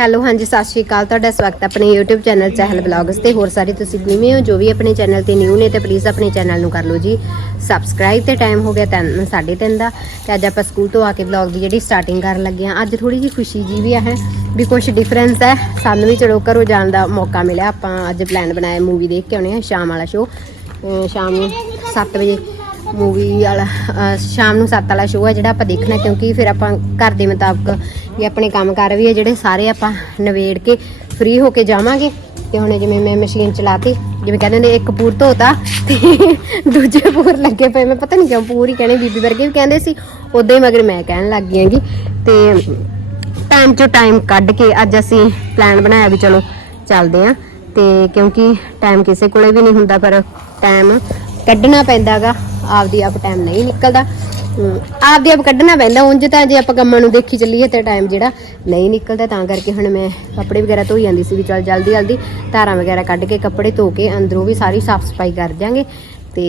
Hello, ਹਾਂਜੀ, ਸਤਿ ਸ਼੍ਰੀ ਅਕਾਲ। ਤੁਹਾਡਾ ਸਵਾਗਤ ਹੈ ਆਪਣੇ YouTube ਚੈਨਲ ਚਹਿਲ ਬਲੌਗਸ ਤੇ। ਹੋਰ ਸਾਰੇ ਤੁਸੀਂ ਕਿਵੇਂ ਹੋ? ਜੋ ਵੀ ਆਪਣੇ ਚੈਨਲ ਤੇ ਨਿਊ ਨੇ ਤੇ ਪਲੀਜ਼ ਆਪਣੇ ਚੈਨਲ ਨੂੰ ਕਰ ਲਓ ਜੀ। ਸਬਸਕ੍ਰਾਈਬ ਤੇ ਟਾਈਮ ਹੋ ਗਿਆ 3:30 ਦਾ। ਤੇ ਅੱਜ ਆਪਾਂ ਸਕੂਲ ਤੋਂ ਆ ਕੇ ਵਲੌਗ ਦੀ ਜਿਹੜੀ ਸਟਾਰਟਿੰਗ ਕਰਨ ਲੱਗੇ ਆ ਅੱਜ ਥੋੜੀ ਜੀ ਖੁਸ਼ੀ ਜੀ ਵੀ ਹੈ, ਵੀ ਕੁਝ ਡਿਫਰੈਂਸ ਹੈ। ਸਾਨੂੰ ਵੀ ਚਲੋ ਘਰੋਂ ਜਾਣ ਦਾ ਮੌਕਾ ਮਿਲਿਆ। ਆਪਾਂ ਅੱਜ ਪਲਾਨ ਬਣਾਇਆ ਮੂਵੀ ਦੇਖ ਕੇ ਆਉਣੇ ਆ ਸ਼ਾਮ ਵਾਲਾ ਸ਼ੋਅ ਸ਼ਾਮ ਨੂੰ 7 ਵਜੇ। ਮੂਵੀ ਵਾਲਾ ਸ਼ਾਮ ਨੂੰ 7 ਵਾਲਾ ਸ਼ੋਅ ਹੈ ਜਿਹੜਾ ਆਪਾਂ ਦੇਖਣਾ, ਕਿਉਂਕਿ ਫਿਰ ਆਪਾਂ ਘਰ ਦੇ ਮੁਤਾਬਕ ਵੀ ਆਪਣੇ ਕੰਮ ਕਰ ਵੀ ਹੈ ਜਿਹੜੇ, ਸਾਰੇ ਆਪਾਂ ਨਵੇੜ ਕੇ ਫ੍ਰੀ ਹੋ ਕੇ ਜਾਵਾਂਗੇ। ਤੇ ਹੁਣ ਜਿਵੇਂ ਮੈਂ ਮਸ਼ੀਨ ਚਲਾਤੀ, ਜਿਵੇਂ ਕਹਿੰਦੇ ਨੇ ਇੱਕ ਪੂਰ ਧੋਤਾ ਤੇ ਦੂਜੇ ਪੂਰ ਲੱਗੇ ਪਏ। ਮੈਂ ਪਤਾ ਨਹੀਂ ਕਿਉਂ ਪੂਰ ਹੀ ਕਹਿੰਦੇ ਬੀਬੀ ਵਰਗੇ ਵੀ ਕਹਿੰਦੇ ਸੀ ਉਦਾਂ ਹੀ ਮਗਰ ਮੈਂ ਕਹਿਣ ਲੱਗ ਗਈ ਹੈਗੀ। ਤੇ ਟਾਈਮ ਚੋਂ ਟਾਈਮ ਕੱਢ ਕੇ ਅੱਜ ਅਸੀਂ ਪਲਾਨ ਬਣਾਇਆ ਵੀ ਚਲੋ ਚੱਲਦੇ ਆਂ ਤੇ ਕਿਉਂਕਿ ਟਾਈਮ ਕਿਸੇ ਕੋਲੇ ਵੀ ਨਹੀਂ ਹੁੰਦਾ, ਪਰ ਟਾਈਮ ਕੱਢਣਾ ਪੈਂਦਾਗਾ। ਆਪਦੀ ਆਪ ਟਾਈਮ ਨਹੀਂ ਨਿਕਲਦਾ। ਆਪਦੀ ਆਪ ਕੱਢਣਾ ਪੈਂਦਾ। ਉਂਝ ਤਾਂ ਜੇ ਆਪਾਂ ਕੰਮਾਂ ਨੂੰ ਦੇਖੀ ਚੱਲੀਏ ਤੇ ਟਾਈਮ ਜਿਹੜਾ ਨਹੀਂ ਨਿਕਲਦਾ, ਤਾਂ ਕਰਕੇ ਹੁਣ ਮੈਂ ਕੱਪੜੇ ਵਗੈਰਾ ਧੋਈ ਜਾਂਦੀ ਸੀ ਵੀ ਚਲ ਜਲਦੀ ਜਲਦੀ ਧਾਰਾਂ ਵਗੈਰਾ ਕੱਢ ਕੇ ਕੱਪੜੇ ਧੋ ਕੇ ਅੰਦਰੋਂ ਵੀ ਸਾਰੀ ਸਾਫ਼ ਸਫ਼ਾਈ ਕਰ ਦਿਆਂਗੇ। ਤੇ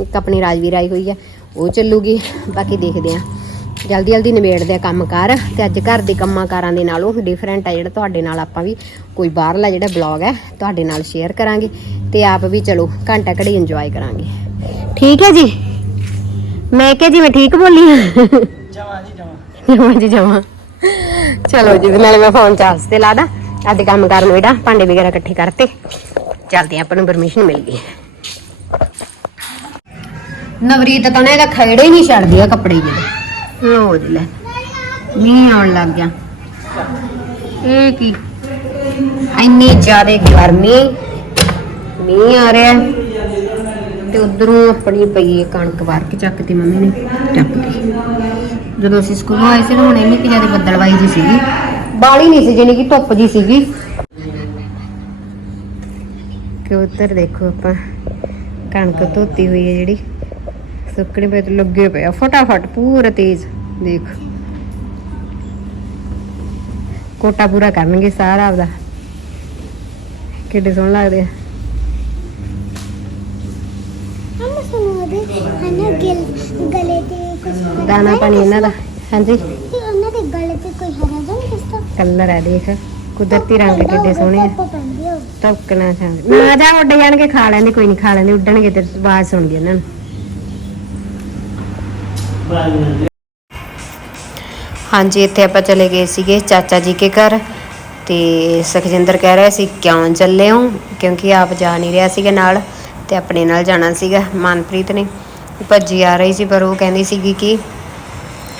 ਇੱਕ ਆਪਣੀ ਰਾਜਵੀਰ ਆਈ ਹੋਈ ਆ, ਉਹ ਚੱਲੂਗੀ। ਬਾਕੀ ਦੇਖਦੇ ਆਂ। ਜਲਦੀ ਜਲਦੀ ਨਿਬੇੜਦੇ ਆ ਕੰਮ ਕਾਰ ਤੇ ਅੱਜ ਘਰ ਦੇ ਕੰਮਾਂ ਕਾਰਾਂ ਦੇ ਨਾਲੋਂ ਡਿਫਰੈਂਟ ਆ ਜਿਹੜਾ ਤੁਹਾਡੇ ਨਾਲ ਆਪਾਂ ਵੀ ਕੋਈ ਬਾਹਰਲਾ ਜਿਹੜਾ ਬਲੌਗ ਹੈ ਤੁਹਾਡੇ ਨਾਲ ਸ਼ੇਅਰ ਕਰਾਂਗੇ ਤੇ ਆਪ ਵੀ ਚਲੋ ਘੰਟਾ ਘੜੀ ਇੰਜੋਏ ਕਰਾਂਗੇ। ਠੀਕ ਹੈ ਜੀ? ਮੈਂ ਕਿਹਾ ਜੀ ਮੈਂ ਠੀਕ ਬੋਲੀ ਹਾਂ ਜਮਾ ਜੀ ਜਮਾ। ਜਮਾ ਜੀ ਜਮਾ। ਚਲੋ ਜੀ ਨਾਲੇ ਮੈਂ ਫੋਨ ਚਾਰਜ ਤੇ ਲਾਦਾ। ਅੱਜ ਕੰਮ ਕਰਨ ਜਿਹੜਾ ਭਾਂਡੇ ਵਗੈਰਾ ਇਕੱਠੇ ਕਰਤੇ। ਚੱਲਦੇ ਆਪਾਂ ਨੂੰ ਪਰਮਿਸ਼ਨ ਮਿਲ ਗਈ। ਨਵਰੀਤ ਤਾਂ ਇਹਦਾ ਖੇੜੇ ਹੀ ਨਹੀਂ ਛੱਡਦੀ ਆ ਕੱਪੜੇ ਜਿਹੇ। ਲੋ ਜੀ ਲੈ। ਮੀਂਹ ਆਉਣ ਲੱਗ ਗਿਆ। ਇਹ ਕੀ? ਇੰਨੀ ਜ਼ਿਆਦਾ ਗਰਮੀ, ਮੀਂਹ ਆ ਰਿਹਾ ਤੇ ਉਧਰੋਂ ਆਪਣੀ ਪਈ ਹੈ ਕਣਕ ਵਾਰ ਕੇ ਚੱਕਤੀ ਮੰਮੀ ਨੇ ਚੱਕਤੀ ਜਦੋਂ ਅਸੀਂ ਸਕੂਲੋਂ ਆਏ ਸੀ ਨਾ, ਹੁਣ ਇੰਨੀ ਕਿ ਜ਼ਿਆਦਾ ਬੱਦਲਵਾਈ ਜੀ ਸੀਗੀ, ਬਾਲੀ ਨਹੀਂ ਸੀ ਜਾਨੀ ਕਿ ਧੁੱਪ ਜੀ ਸੀਗੀ। ਕਿ ਉੱਧਰ ਦੇਖੋ ਆਪਾਂ, ਕਣਕ ਧੋਤੀ ਹੋਈ ਹੈ ਜਿਹੜੀ, ਸੁੱਕਣੇ ਪਏ ਤੇ ਲੱਗੇ ਪਏ ਫਟਾਫਟ, ਪੂਰਾ ਤੇਜ਼, ਦੇਖ। ਕੋਟਾ ਪੂਰਾ ਕਰਨਗੇ ਸਾਰਾ ਆਪਦਾ। ਕਿੱਡੇ ਸੋਹਣੇ ਲੱਗਦੇ ਆ। ਦਾਣਾ ਪਾਣੀ ਇਹਨਾਂ ਦਾ? ਹਾਂਜੀ। ਕਲਰ ਆ ਦੇਖ ਕੁਦਰਤੀ ਰੰਗ ਕਿੱਡੇ ਸੋਹਣੇ ਆ। ਟਪਕਣਾ ਚਾਹੁੰਦੇ। ਨਾ ਜਾ ਉੱਡ ਜਾਣਗੇ ਖਾ ਲੈਂਦੇ ਕੋਈ ਨਹੀਂ ਖਾ ਲੈਂਦੇ ਉੱਡਣਗੇ ਤੇ ਆਵਾਜ਼ ਸੁਣ ਗਈ ਇਹਨਾਂ ਨੂੰ। ਹਾਂਜੀ ਇੱਥੇ ਆਪਾਂ ਚਲੇ ਗਏ ਸੀਗੇ ਚਾਚਾ ਜੀ ਕੇ ਘਰ। ਤੇ ਸੁਖਜਿੰਦਰ ਕਹਿ ਰਿਹਾ ਸੀ, ਕਿਉਂ ਚੱਲੇ ਹੋ? ਕਿਉਂਕਿ ਆਪ ਜਾ ਨਹੀਂ ਰਿਹਾ ਸੀਗਾ ਨਾਲ ਤੇ ਆਪਣੇ ਨਾਲ ਜਾਣਾ ਸੀਗਾ, ਮਨਪ੍ਰੀਤ ਨੇ। ਭੱਜੀ ਆ ਰਹੀ ਸੀ, ਪਰ ਉਹ ਕਹਿੰਦੀ ਸੀਗੀ ਕਿ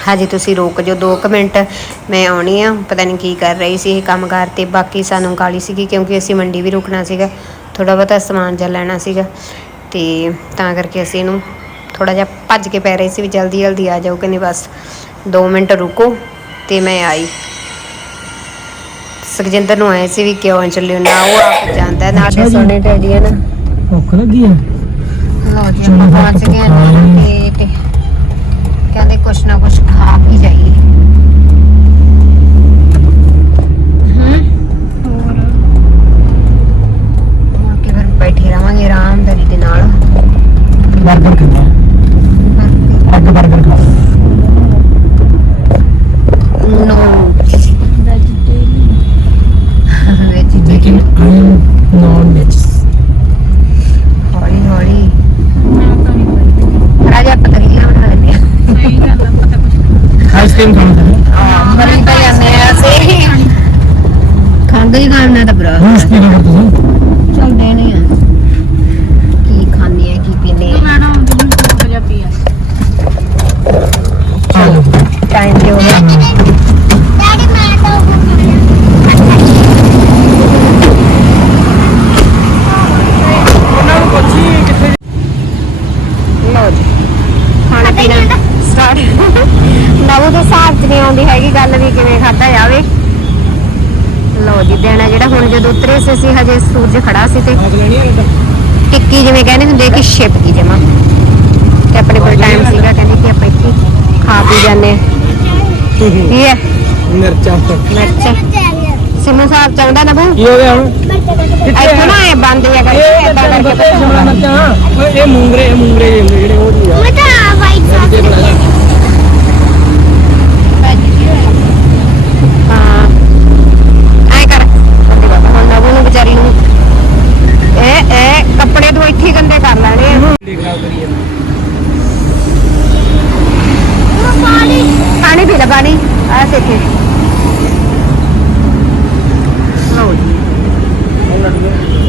ਹਾਂਜੀ ਤੁਸੀਂ ਰੋਕ ਜਾਓ 2 ਮਿੰਟ, ਮੈਂ ਆਉਣੀ ਆ। ਪਤਾ ਨਹੀਂ ਕੀ ਕਰ ਰਹੀ ਸੀ ਇਹ ਕੰਮ ਕਾਰ ਤੇ। ਬਾਕੀ ਸਾਨੂੰ ਕਾਲੀ ਸੀਗੀ ਕਿਉਂਕਿ ਅਸੀਂ ਮੰਡੀ ਵੀ ਰੁਕਣਾ ਸੀਗਾ ਥੋੜਾ ਬਹੁਤਾ ਸਮਾਨ ਜਿਹਾ ਲੈਣਾ ਸੀਗਾ। ਤੇ ਤਾਂ ਕਰਕੇ ਅਸੀਂ ਇਹਨੂੰ ਥੋੜਾ ਜਿਹਾ ਭੱਜ ਕੇ ਪੈ ਰਹੇ ਸੀ ਵੀ ਜਲਦੀ ਜਲਦੀ ਆ ਜਾਓ, ਕਹਿੰਦੀ ਬਸ 2 ਮਿੰਟ ਰੁਕੋ ਤੇ ਮੈਂ ਆਈ। ਸੁਖਜਿੰਦਰ ਨੂੰ ਆਏ ਸੀ ਵੀ ਕਿਉਂ ਚੱਲਿਓ ਨਾ ਉਹ ਆਪ ਜਾਂਦਾ ਨਾਲ। ਸੋਨੇ ਡੈਡੀ ਆ ਨਾ। ਭੁੱਖ ਲੱਗੀ ਆ? ਲੋ ਜੀ ਆਪਾਂ ਪਹੁੰਚ ਗਏ ਨੇ ਤੇ। ਕਹਿੰਦੇ ਕੁਛ ਨਾ ਕੁਛ ਖਾ ਵੀ ਜਾਈਏ। ਖਾਂਦੇ ਹੀ ਖਾਣਾ ਤਾਂ ਬਰਾ ਜੂਸ ਪੀ ਲਓ ਤੁਸੀਂ ਚੱਲਦੇ ਨੇ ਆ ਕੀ ਖਾਂਦੇ ਆ ਕੀ ਪੀਂਦੇ ਆ ਆ ਲਓ ਟਾਈਮ ਤੇ ਹੋ ਗਿਆ ਡੈਡੀ ਮੈਂ ਤਾਂ ਉਹ ਉਹਨਾਂ ਨੂੰ ਪੁੱਛੀ ਕਿੱਥੇ ਲਓ ਜੀ ਖਾਣਾ ਪੀਣਾ ਸਟਾਰਟ ਨਵੂ ਦੇ ਹਿਸਾਬ ਚ ਨਹੀਂ ਆਉਂਦੀ ਹੈਗੀ ਗੱਲ ਵੀ ਕਿਵੇਂ ਖਾਧਾ ਜਾਵੇ ਲਓ ਜੀ ਦਿਨ ਹੈ ਜਿਹੜਾ ਹੁਣ ਜਦੋਂ ਉਤਰੇ ਸੀ ਅਸੀਂ ਹਜੇ ਸੂਰਜ ਖੜਾ ਸੀ ਤੇ ਟਿੱਕੀ ਜਿਵੇਂ ਕਹਿੰਦੇ ਹੁੰਦੇ ਕਿ ਸ਼ਿਪ ਕੀ ਜਮਾ। ਤੇ ਆਪਣੇ ਕੋਲ ਟਾਈਮ ਸੀਗਾ ਕਹਿੰਦੇ ਕਿ ਆਪਾਂ ਇੱਥੇ ਖਾ ਪੀ ਜਾਂਦੇ। ਕੀ ਹੈ ਮਿਰਚਾਂ ਮਿਰਚ। ਸਿਮੂ ਸਾਹਿਬ ਚਾਹੁੰਦਾ ਨਾ ਬੂ ਕੀ ਹੋ ਗਿਆ ਹੁਣ? ਇੱਥੋਂ ਨਾ ਇਹ ਬੰਦ ਜਿਹਾ ਕਰਕੇ ਤੈਨੂੰ ਕਰਕੇ ਮਿਰਚਾਂ। ਓਏ ਇਹ ਮੂੰਗਰੇ ਮੂੰਗਰੇ ਜਿਹੜੇ ਉਹ ਆ। ਮੈਂ ਤਾਂ ਵਾਈਟ ਇਹ ਸੌਸ ਬਣਾਇਆ ਹਾਂ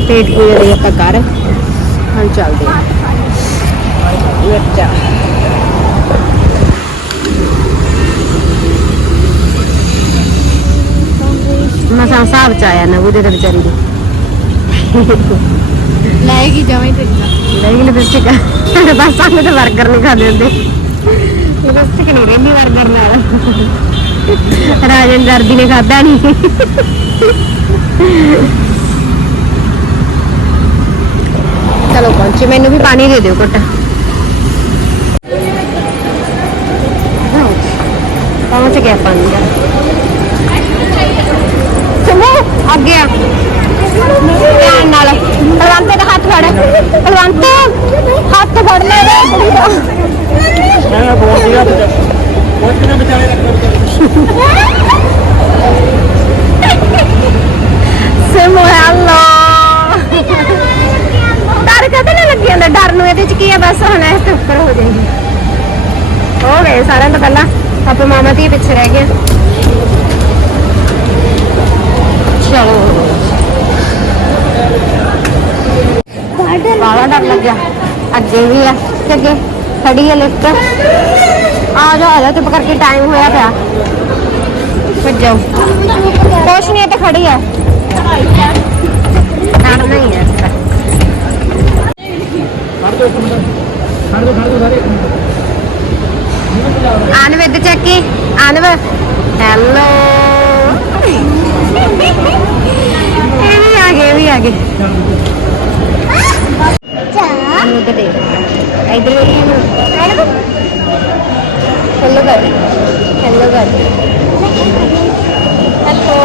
ਵੇਟ ਕੋਈ ਰਹੀ ਆਪਾਂ ਕਰ ਹੁਣ ਚੱਲਦੇ ਹਾਂ। ਮਿਰਚਾ। ਮਸਾਂ ਚ ਆਇਆ ਨਾ ਉਹਦੇ ਤੇ ਵਿਚਾਰੀ ਦੇ। ਲਾਏਗੀ ਜਮਾਂ ਹੀ ਤੇ। ਨਹੀਂ ਲਿਪਸਟਿਕ ਬਸ ਸਾਨੂੰ ਤਾਂ 버ਗਰ ਨਹੀਂ ਖਾਦੇ ਹੁੰਦੇ। ਲਿਪਸਟਿਕ ਨਹੀਂ ਰਹਿੰਦੀ 버ਗਰ ਨਾਲ ਰਾਜਨ ਦਰਦੀ ਨੇ ਖਾਦਾ ਨਹੀਂ। ਚਲੋ ਪਹੁੰਚੇ ਮੈਨੂੰ ਵੀ ਪਾਣੀ ਦੇ ਦਿਓ ਘੁੱਟ। ਪਹੁੰਚ ਗਿਆ ਪਾਣੀ ਦਾ। ਚਲੋ ਅੱਗੇ ਆ ਧਿਆਨ ਨਾਲ। ਪਲਵੰਤੇ ਦਾ ਹੱਥ ਫੜ। ਪਲਵੰਤੇ, ਹੱਥ ਫੜ ਲੈ। ਰੇ ਮੈਂ ਬਹੁਤ ਸੀਗਾ। ਬਹੁਤ ਕਿੰਨਾ ਵਿਚਾਲੇ ਸਿਮੋ ਹੈਲੋ ਡਰ ਕਦੇ ਨਾ ਲੱਗੀ ਜਾਂਦਾ ਡਰ ਨੂੰ ਇਹਦੇ ਚ ਕੀ ਆ ਬਸ ਹੁਣ ਇਸ ਤੋਂ ਉੱਪਰ ਹੋ ਜਾਏਗੀ ਹੋ ਗਏ ਸਾਰਿਆਂ ਤੋਂ ਪਹਿਲਾਂ ਆਪਾਂ ਮਾਮਾ ਦੀ ਪਿੱਛੇ ਰਹਿ ਗਏ ਚਲੋ ਬਾਲਾ ਡਰ ਲੱਗਿਆ ਅੱਗੇ ਵੀ ਆ ਤੇ ਅੱਗੇ ਖੜੀ ਹੈ ਲਿਫਟ ਆ ਜਾ ਆ ਜਾ ਚੁੱਪ ਕਰਕੇ ਟਾਈਮ ਹੋਇਆ ਪਿਆ ਭੱਜੋ ਕੁਛ ਨਹੀਂ ਤੇ ਖੜੀ ਹੈ ਡਰ ਨਹੀਂ ਹੈ ਇਸ ਦਾ ਖੜ ਦੋ ਇੱਕ ਮਿੰਟ ਖੜ ਦੋ ਖੜ ਦੋ ਸਾਰੇ ਇੱਕ ਮਿੰਟ ਅਨਵਿਦ ਚੱਕੀ ਅਨਵ ਹੈਲੋ ਇਹ ਵੀ ਆ ਗਏ ਇਹ ਵੀ ਆ ਗਏ ਚਾ ਉਧਰ ਦੇਖ ਇਧਰ ਹੈਲੋ ਕਰ ਹੈਲੋ ਕਰ ਹੈਲੋ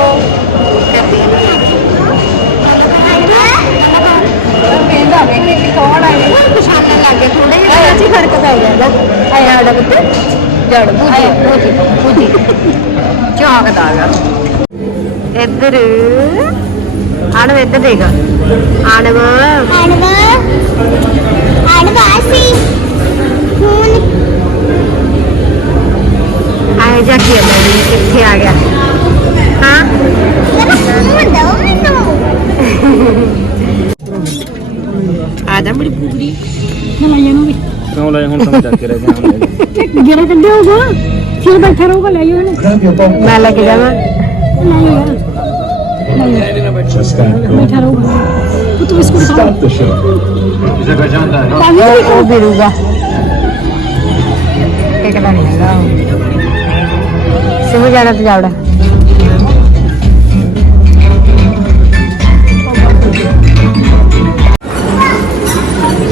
ਕਹਿੰਦਾ ਵੇ ਕੌਣ ਆਏ ਪਛਾਣਨ ਲੱਗ ਗਏ ਥੋੜੇ ਜਿਹਾ ਚ ਫ਼ਰਕ ਪੈ ਜਾਂਦਾ ਆਇਆ ਸਾਡਾ ਪੁੱਤ ਜੜ ਬੂਜੀ ਬੂਜੀ ਬੂਜੀ ਝਾਕਦਾ ਗਾ ਇੱਧਰ ਆਣਵ ਇੱਧਰ ਦੇਖ। ਆਣਵ ਅਣਵਾ। ਕਿਉਂ ਲੈ ਹੁਣ ਤਾਂ ਚੱਕ ਕੇ ਰਹਿ ਗਿਆ ਹੁਣ ਲੈ ਜਾ। ਜਿਹੜਾ ਕੱਢਿਆ ਹੋਊਗਾ। ਫਿਰ ਬੈਠਾ ਰਹੂਗਾ ਲੈ ਜਾਓ ਇਹਨੂੰ। ਮੈਂ ਲੈ ਕੇ ਜਾਵਾਂ। ਬੈਠਾ ਰਹੂਗਾ। ਉਹ ਤੂੰ ਬਿਸਕੁਟ ਖਾ ਉਹ ਉਹ ਬਿਰੂਗਾ ਕਿਹੜਾ ਨਹੀਂ ਹੈਗਾ ਸਿਮੂ ਜਾਣਾ ਤੇ ਜਾਵੜਾ।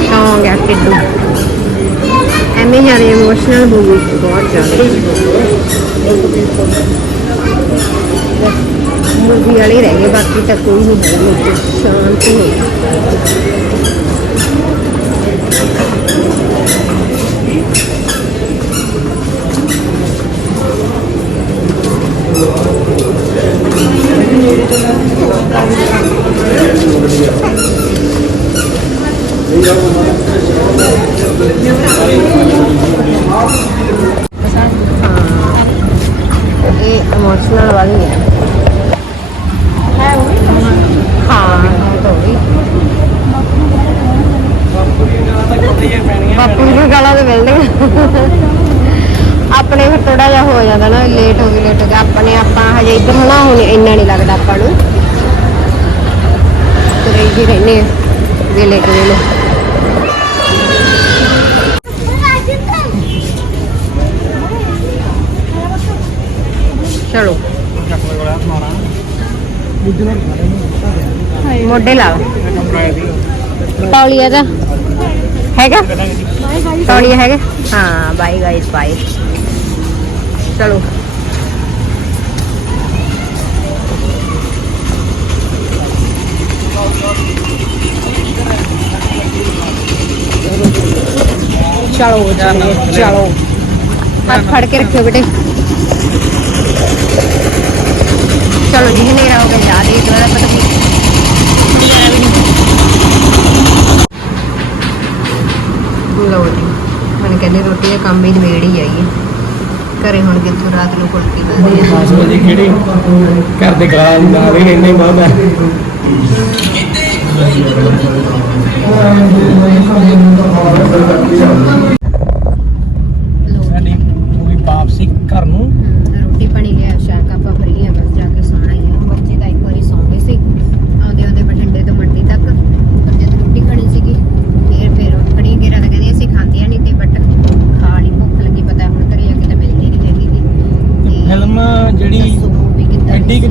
ਸੌਂ ਗਿਆ ਕਿੱਡੂ ਐਵੇਂ ਜ਼ਿਆਦਾ ਇਮੋਸ਼ਨਲ ਹੋ ਗਈ ਸੀ, ਬਹੁਤ ਜ਼ਿਆਦਾ। ਮੂਵੀ ਵਾਲੇ ਰਹਿ ਗਏ ਬਾਕੀ ਤਾਂ ਕੋਈ ਨਹੀਂ ਹੈ ਮੁੱਦੇ ਸ਼ਾਂਤ ਹੋ ਗਈ ਇਹ ਇਮੋਸ਼ਨਲ ਵਾਲੀ ਹੈ। ਹਾਂ ਤਾਂ ਵੀ। ਬਾਪੂ ਨੂੰ ਗਾਲਾਂ ਤੇ ਮਿਲਦੇ ਆਪਣੇ ਫਿਰ ਥੋੜਾ ਜਿਹਾ ਹੋ ਜਾਂਦਾ ਨਾ ਲੇਟ ਹੋ ਗਈ ਲੇਟ ਹੋ ਗਿਆ ਆਪਣੇ ਆਪਾਂ ਹਜੇ ਇੱਧਰ ਹੋਣਾ ਹੁਣ ਇੰਨਾ ਨਹੀਂ ਲੱਗਦਾ ਆਪਾਂ ਨੂੰ। ਤੁਰੇ ਹੀ ਰਹਿੰਦੇ ਆ ਵੇਲੇ ਵੇਲੇ ਚਲੋ। ਮੋਢੇ ਲਾ ਤੌਲੀਆ ਦਾ। ਹੈਗਾ? ਤੌਲੀਆ ਹੈਗਾ? ਹਾਂ ਬਾਈ ਗਾਇਸ ਬਾਈ ਚਲੋ ਚਲੋ ਚਲੋ। ਹੱਥ ਫੜ ਕੇ ਰੱਖਿਓ ਬੇਟੇ। ਹਨੇਰਾ ਹੋ ਗਿਆ ਜਾ ਦੇ ਦੁਆਰਾ ਪਤਾ ਨਹੀਂ ਕੁੜੀਆਂ ਵੀ ਨਹੀਂ। ਲਓ ਜੀ ਮੈਂ ਕਹਿੰਦੀ ਰੋਟੀ ਦਾ ਕੰਮ ਵੀ ਨਵੇੜ ਹੀ। ਆਈਏ ਘਰੇ ਹੁਣ ਕਿੱਥੋਂ ਰਾਤ ਨੂੰ ਕੁਲਫੀ ਖਾਂਦੇ ਆ 10 ਵਜੇ ਕਿਹੜੇ ਘਰ ਦੇ ਗਾਲਾਂ ਦੀ ਨਾਲ ਹੀ ਰਹਿੰਦੇ ਬਾਅਦ ਲੋ ਸਾਡੀ ਪੂਰੀ ਵਾਪਸੀ ਘਰ ਨੂੰ ਰੋਟੀ ਪਾਣੀ ਲਿਆ ਸ਼ਾਕ ਆਪਾਂ ਫਰੀ ਆ ਬਸ ਜਾ ਕੇ ਸੌਣਾ ਹੀ ਆ ਬੱਚੇ ਤਾਂ ਇੱਕ ਵਾਰੀ ਸੌਂ ਗਏ ਸੀ ਆਉਂਦੇ ਆਉਂਦੇ ਬਠਿੰਡੇ ਤੋਂ ਮੰਡੀ ਤੱਕ ਪਰ ਜਦ ਰੋਟੀ ਖਾਣੀ ਸੀਗੀ ਫਿਰ ਫਿਰ ਉੱਠਣੀ ਗੇਰਾ ਤਾਂ ਕਹਿੰਦੀ ਅਸੀਂ ਖਾਂਦੀਆਂ ਨਹੀਂ ਤੇ ਬਟ ਖਾ ਲਈ ਭੁੱਖ ਲੱਗੀ ਪਤਾ ਹੁਣ ਘਰੇ ਆ ਕੇ ਤਾਂ ਮਿਲਣੀ ਨਹੀਂ ਹੈਗੀ ਗੀ। ਤੇ ਫਿਲਮ ਜਿਹੜੀ ਦੱਸੋ ਵੀ ਕਿੱਦਾਂ ਦੀ ਐਡੀ ਕੁ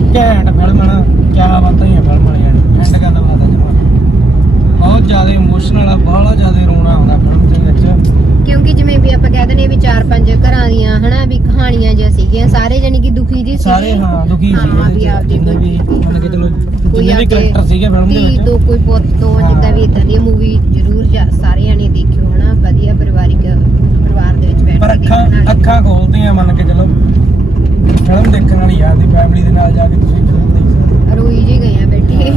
ਸੀ? ਘੈਂਟ ਫਿਲਮ ਹੈ ਨਾ ਕਿਆ ਬਾਤਾਂ ਹੀ ਆ ਫਿਲਮ ਵਾਲੀਆਂ ਐਂਡ ਗੱਲ ਬਾਤ ਹੈ ਜਮਾ ਬਹੁਤ ਜ਼ਿਆਦਾ ਇਮੋਸ਼ਨਲ ਆ ਬਾਹਲਾ ਜ਼ਿਆਦਾ ਰੋਣਾ ਆਉਂਦਾ ਫਿਲਮ ਦੇ ਵਿੱਚ। ਕਿਉਂਕਿ ਜਿਵੇਂ ਵੀ ਆਪਾਂ ਕਹਿ ਦਿੰਦੇ ਆ ਵੀ ਚਾਰ ਪੰਜ ਘਰਾਂ ਦੀਆਂ ਹਨਾ ਵੀ ਕਹਾਣੀਆਂ ਜਿਹਾ ਸੀਗੀਆਂ ਸਾਰੇ ਜਾਨੀ ਕਿ ਦੁਖੀ ਜੀ ਸੀਗੇ। ਸਾਰੇ ਹਾਂ ਦੁਖੀ ਹਾਂ, ਸੀ ਵੀ ਆਪਦੀ ਜਿੰਨੇ ਵੀ ਕੋਈ- ਮੰਨ ਕੇ ਚਲੋ ਕੋਈ ਵੀ ਕਰੈਕਟਰ ਸੀਗੇ ਫਿਲਮ ਦੇ ਵਿੱਚ। ਤੋਂ ਕੋਈ ਪੁੱਤ ਤੋਂ ਹਾਂ। ਜਿੱਦਾਂ ਵੀ ਇਦਾਂ ਦੀ ਮੂਵੀ ਜ਼ਰੂਰ ਜਾ- ਸਾਰੇ ਜਾਣੇ ਦੇਖਿਓ ਹਨਾ ਵਧੀਆ ਪਰਿਵਾਰਿਕ ਪਰਿਵਾਰ ਦੇ ਵਿੱਚ ਬੈਠ ਪਰ ਕੇ ਅੱਖਾਂ ਦੇਖਣ ਵਾਲੀ। ਅੱਖਾਂ ਖੋਲਦੀਆਂ ਮੰਨ ਕੇ ਚਲੋ। ਦੇਖਣ ਵਾਲੀ ਆ ਦੀ ਫੈਮਿਲੀ ਦੇ ਨਾਲ ਜਾ ਕੇ ਤੁਸੀਂ ਫਿਲਮ ਦੇਖ ਸਕਦੇ। ਰੋਈ ਜੀ ਗਏ ਆ ਬੈਠੇ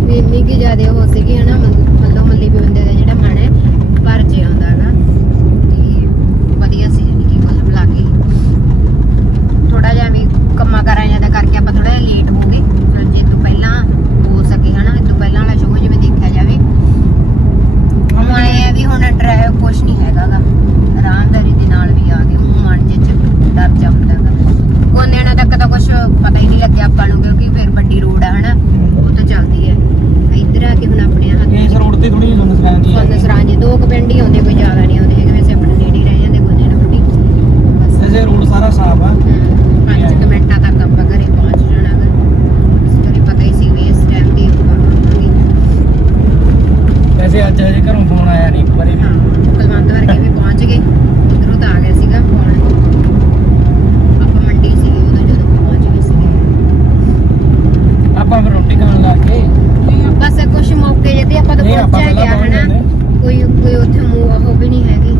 ਵੀ ਇੰਨੀ ਕਿ ਜ਼ਿਆਦਾ ਹੋ ਸੀਗੀ ਹਨਾ ਮੱਲੋ ਮੱਲੀ ਵੀ ਬੰਦੇ ਦਾ ਜਿਹੜਾ ਮਨ ਹੈ ਭਰ ਜੇ ਆਉਂਦਾ ਹੈਗਾ ਤੇ ਵਧੀਆ ਸੀ ਜਿਹੜੀ ਕਿ ਕੁੱਲ ਮਿਲਾ ਕੇ ਥੋੜਾ ਜਿਹਾ ਵੀ ਕੰਮਾਂ ਕਾਰਾਂ ਜ਼ਿਆਦਾ ਕਰਕੇ ਆਪਾਂ ਥੋੜਾ ਜਿਹਾ ਲੇਟ ਹੋ ਗਏ ਪਰ ਜੇ ਤੋਂ ਪਹਿਲਾਂ ਹੋ ਸਕੇ ਹਨਾ ਇਹ ਤੋਂ ਪਹਿਲਾਂ ਵਾਲਾ ਸ਼ੋਅ ਜਿਵੇਂ ਦੇਖਿਆ ਜਾਵੇ। ਹੁਣ ਇਹ ਹੈ ਵੀ ਹੁਣ ਡਰਾਈਵ ਕੁਛ ਨਹੀਂ ਹੈਗਾਗਾ। ਆਰਾਮਦਾਰੀ ਦੇ ਨਾਲ ਵੀ ਆ ਗਏ ਉਹ ਮਨ ਜਿਹੇ ਚ ਡਰ ਜਾ ਹੁੰਦਾ ਹੈਗਾ ਕੋਨੇਣਾ ਤੱਕ ਤਾਂ ਕੁਛ ਪਤਾ ਹੀ ਨਹੀਂ ਲੱਗਿਆ ਆਪਾਂ ਨੂੰ ਕਿਉਂਕਿ ਫਿਰ ਵੱਡੀ ਰੋਡ ਆ ਹਨਾ ਉਹ ਤਾਂ ਚੱਲਦੀ ਹੈ ਇੱਧਰ ਆ ਕੇ ਹੁਣ ਆਪਣੇ ਹੱਥ ਇਸ ਰੋਡ ਤੇ ਥੋੜੀ ਜਿਹੀ ਸੁਨਸਰਾਂ ਜੀ ਫੋਨ ਸਰਾਂਜੇ ਦੋ ਕੁ ਪਿੰਡ ਹੀ ਆਉਂਦੇ ਕੋਈ ਜ਼ਿਆਦਾ ਨਹੀਂ ਆਉਂਦੇ ਹੈਗੇ ਵੈਸੇ ਆਪਣੇ ਨੇੜੇ ਹੀ ਰਹਿ ਜਾਂਦੇ ਕੋਨੇਣਾ ਵੱਡੀ ਬਸ ਐਸੇ ਰੋਡ ਸਾਰਾ ਸਾਫ਼ ਆ ਹਮ, ਪੰਜ ਕੁ ਮਿੰਟਾਂ ਤੱਕ ਆਪਾਂ ਘਰੇ ਪਹੁੰਚ ਜਾਣਾ ਗਾ ਇਸ ਕਰੀ ਪਤਾ ਹੀ ਸੀ ਵੀ ਇਸ ਟਾਈਮ ਦੀ ਪਹੁੰਚਾਂਗੇ ਵੈਸੇ ਅੱਜ ਅਜੇ ਘਰੋਂ ਫੋਨ ਆਇਆ ਨਹੀਂ ਇੱਕ ਵਾਰੀ ਵੀ। ਕੁਲਵੰਤ ਵਰਗੇ ਵੀ ਪਹੁੰਚ ਗਏ। ਉਧਰੋਂ ਤਾਂ ਆ ਗਿਆ ਸੀਗਾ ਫੋਨ ਆਪਾਂ ਮੰਡੀ ਸੀ ਉਦੋਂ ਜਦੋਂ ਪਹੁੰਚ ਗਏ ਸੀਗੇ। ਆਪਾਂ ਫਿਰ ਰੋਟੀ ਖਾਣ ਲੱਗ ਗਏ। ਬਸ ਕੁਝ ਮੌਕੇ ਜਿਹੇ ਤੇ ਆਪਾਂ ਤਾਂ ਪਹੁੰਚਿਆ ਗਿਆ ਹਨਾ। ਕੋਈ ਕੋਈ ਉੱਥੇ ਮੂੰਹ ਉਹ ਵੀ ਨਹੀਂ ਹੈਗੀ।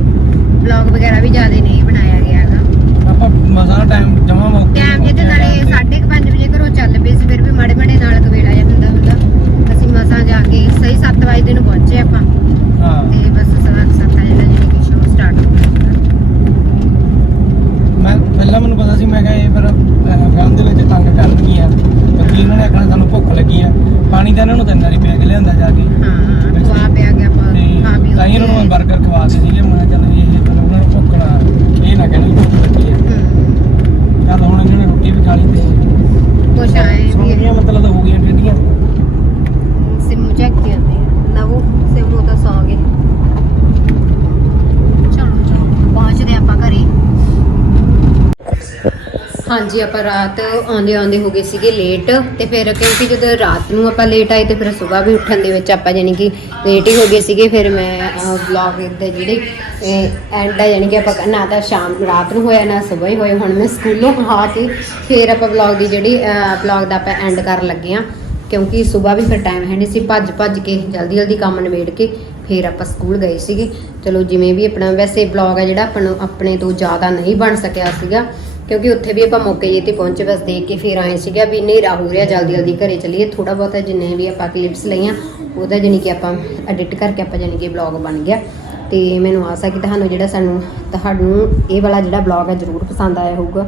ਵਲੌਗ ਵਗੈਰਾ ਵੀ ਜ਼ਿਆਦਾ ਨਹੀਂ ਬਣਾਇਆ ਗਿਆ ਹੈਗਾ। ਆਪਾਂ ਮਸਾ ਟਾਈਮ ਜਮਾ ਮੌਕੇ ਟਾਈਮ ਜਿਹਦੇ ਨਾਲੇ 5:30 ਵਜੇ ਘਰੋਂ ਚੱਲ ਪਏ ਸੀ ਫਿਰ ਵੀ ਮਾੜੇ ਮਾੜੇ ਨਾਲ ਕਵੇਲਾ ਜਿਹਾ ਹੁੰਦਾ ਹੁੰਦਾ। ਅਸੀਂ ਮਸਾਂ ਜਾ ਕੇ ਸਹੀ 7 ਵਜੇ ਨੂੰ ਪਹੁੰਚੇ ਆਪਾਂ ਹਾਂ ਤੇ ਬਸ ਸਵਾ ਕੁ ਸੱਤ ਜਿਹੜਾ ਜਿਹੜੀ ਕਿ ਸ਼ੋਅ ਸਟਾਰਟ ਹੋ ਗਿਆ ਮੈਂ ਪਹਿਲਾਂ ਮੈਨੂੰ ਪਤਾ ਸੀ ਮੈਂ ਕਿਹਾ ਇਹ ਫਿਰ ਫਿਲਮ ਦੇ ਵਿੱਚ ਤੰਗ ਕਰਨਗੀਆਂ ਕਿਉਂਕਿ ਇਹਨਾਂ ਨੇ ਆਖਣਾ ਸਾਨੂੰ ਭੁੱਖ ਲੱਗੀ ਆ ਤਾਂ ਇਹਨਾਂ ਨੂੰ ਤਿੰਨ ਵਾਰੀ ਪਿਆ ਕੇ ਲਿਆਂਦਾ ਜਾ ਕੇ। ਹਾਂ ਖਵਾ ਪਿਆ ਗਿਆ ਆਪਾਂ ਤੇ ਖਾ ਪੀ ਤਾਂ ਹੀ ਇਹਨਾਂ ਨੂੰ ਮੈਂ 버ਗਰ ਖਵਾ ਦੇ ਸੀਗੇ ਮੈਂ ਕਿਹਾ ਚੱਲ ਇਹ ਫਿਰ ਉਹਨਾਂ ਨੂੰ ਭੁੱਖ ਨਾ ਇਹ ਨਾ ਕਹਿਣ ਵੀ ਭੁੱਖ ਲੱਗੀ ਹਮ, ਚੱਲ ਹੁਣ ਇਹਨਾਂ ਨੇ ਰੋਟੀ ਵੀ ਖਾ ਲਈ ਤੇ ਕੁਛ ਆਏ ਵੀ ਸੋਨੀਆਂ ਮਤਲਬ ਤਾਂ ਹੋ ਗਈਆਂ ਟੇਡੀਆਂ ਸਿਮੂ ਚੱਕ ਕੇ ਆ। ਨਵੂ ਸਿਮੂ ਤਾਂ ਸੌ ਗਏ। ਚਲੋ ਚਲੋ ਪਹੁੰਚਦੇ ਆਪਾਂ ਘਰੇ। ਹਾਂਜੀ, ਆਪਾਂ ਰਾਤ ਆਉਂਦੇ ਆਉਂਦੇ ਹੋ ਗਏ ਸੀਗੇ ਲੇਟ ਤੇ ਫਿਰ ਕਿਉਂਕਿ ਜਦੋਂ ਰਾਤ ਨੂੰ ਆਪਾਂ ਲੇਟ ਆਏ ਤੇ ਫਿਰ ਸਵੇਰ ਵੀ ਉੱਠਣ ਦੇ ਵਿੱਚ ਆਪਾਂ ਯਾਨੀ ਕਿ ਲੇਟ ਹੀ ਹੋ ਗਏ ਸੀਗੇ, ਫਿਰ ਮੈਂ ਵਲੌਗ ਦੇ ਜਿਹੜੇ ਐਂਡ ਆ ਯਾਨੀ ਕਿ ਆਪਾਂ ਨਾ ਤਾਂ ਸ਼ਾਮ, ਰਾਤ ਨੂੰ ਹੋਇਆ, ਨਾ ਸਵੇਰ ਹੀ ਹੋਇਆ, ਹੁਣ ਮੈਂ ਸਕੂਲੋਂ ਆ ਕੇ ਫਿਰ ਆਪਾਂ ਵਲੌਗ ਦੀ ਜਿਹੜੀ ਵਲੌਗ ਦਾ ਆਪਾਂ ਐਂਡ ਕਰਨ ਲੱਗੇ ਆ ਕਿਉਂਕਿ ਸਵੇਰ ਵੀ ਫਿਰ ਟਾਈਮ ਹੈ ਨਹੀਂ ਸੀ, ਭੱਜ ਭੱਜ ਕੇ, ਜਲਦੀ ਜਲਦੀ ਕੰਮ ਨਿਬੇੜ ਕੇ ਫਿਰ ਆਪਾਂ ਸਕੂਲ ਗਏ ਸੀਗੇ। ਚਲੋ ਜਿਵੇਂ ਵੀ ਆਪਣਾ, ਵੈਸੇ ਵਲੌਗ ਆ ਜਿਹੜਾ ਆਪਾਂ ਨੂੰ ਆਪਣੇ ਤੋਂ ਜ਼ਿਆਦਾ ਨਹੀਂ ਬਣ ਸਕਿਆ ਸੀਗਾ। ਕਿਉਂਕਿ ਉੱਥੇ ਵੀ ਆਪਾਂ ਮੌਕੇ ਜੇ ਤੇ ਪਹੁੰਚੇ, ਬਸ ਦੇਖ ਕੇ ਫਿਰ ਆਏ ਸੀਗਾ ਵੀ ਹਨੇਰਾ ਹੋ ਰਿਹਾ, ਜਲਦੀ ਜਲਦੀ ਘਰੇ ਚਲੀਏ। ਥੋੜਾ ਬਹੁਤਾ ਜਿੰਨੇ ਵੀ ਆਪਾਂ ਕਲਿੱਪਸ ਲਈਆਂ, ਉਹਦਾ ਜਾਨੀ ਕਿ ਆਪਾਂ ਐਡਿਟ ਕਰਕੇ ਆਪਾਂ ਜਾਨੀ ਕਿ ਵਲੌਗ ਬਣ ਗਿਆ। ਤੇ ਮੈਨੂੰ ਆਸ ਹੈ ਕਿ ਤੁਹਾਨੂੰ ਜਿਹੜਾ ਸਾਨੂੰ, ਤੁਹਾਨੂੰ ਇਹ ਵਾਲਾ ਜਿਹੜਾ ਵਲੌਗ ਹੈ ਜ਼ਰੂਰ ਪਸੰਦ ਆਇਆ ਹੋਊਗਾ।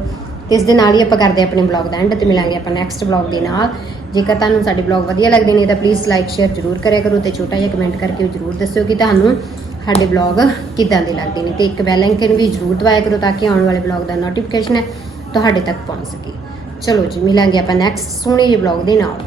ਤੇ ਇਸ ਦੇ ਨਾਲ ਹੀ ਆਪਾਂ ਕਰਦੇ ਆਪਣੇ ਵਲੌਗ ਦਾ ਐਂਡ ਤੇ ਮਿਲਾਂਗੇ ਆਪਾਂ ਨੈਕਸਟ ਵਲੌਗ ਦੇ ਨਾਲ। ਜੇਕਰ ਤੁਹਾਨੂੰ ਸਾਡੇ ਵਲੌਗ ਵਧੀਆ ਲੱਗਦੇ ਨੇ ਤਾਂ ਪਲੀਜ਼ ਲਾਈਕ ਸ਼ੇਅਰ ਜ਼ਰੂਰ ਕਰਿਆ ਕਰੋ ਤੇ ਛੋਟਾ ਜਿਹਾ ਕਮੈਂਟ ਕਰਕੇ ਜ਼ਰੂਰ ਦੱਸਿਓ ਕਿ ਤੁਹਾਨੂੰ ਸਾਡੇ ਵਲੌਗ ਕਿੱਦਾਂ ਦੇ ਲੱਗਦੇ ਨੇ ਤੇ ਇੱਕ ਬੈਲ ਆਈਕਨ ਵੀ ਜ਼ਰੂਰ ਦਬਾਇਆ ਕਰੋ ਤਾਂ ਕਿ ਆਉਣ ਵਾਲੇ ਵਲੌਗ ਦਾ ਨੋਟੀਫਿਕੇਸ਼ਨ ਹੈ, ਤੁਹਾਡੇ ਤੱਕ ਪਹੁੰਚ ਸਕੇ। ਚਲੋ ਜੀ, ਮਿਲਾਂਗੇ ਆਪਾਂ ਨੈਕਸਟ ਸੋਹਣੇ ਜਿਹੇ ਵਲੌਗ ਦੇ ਨਾਲ।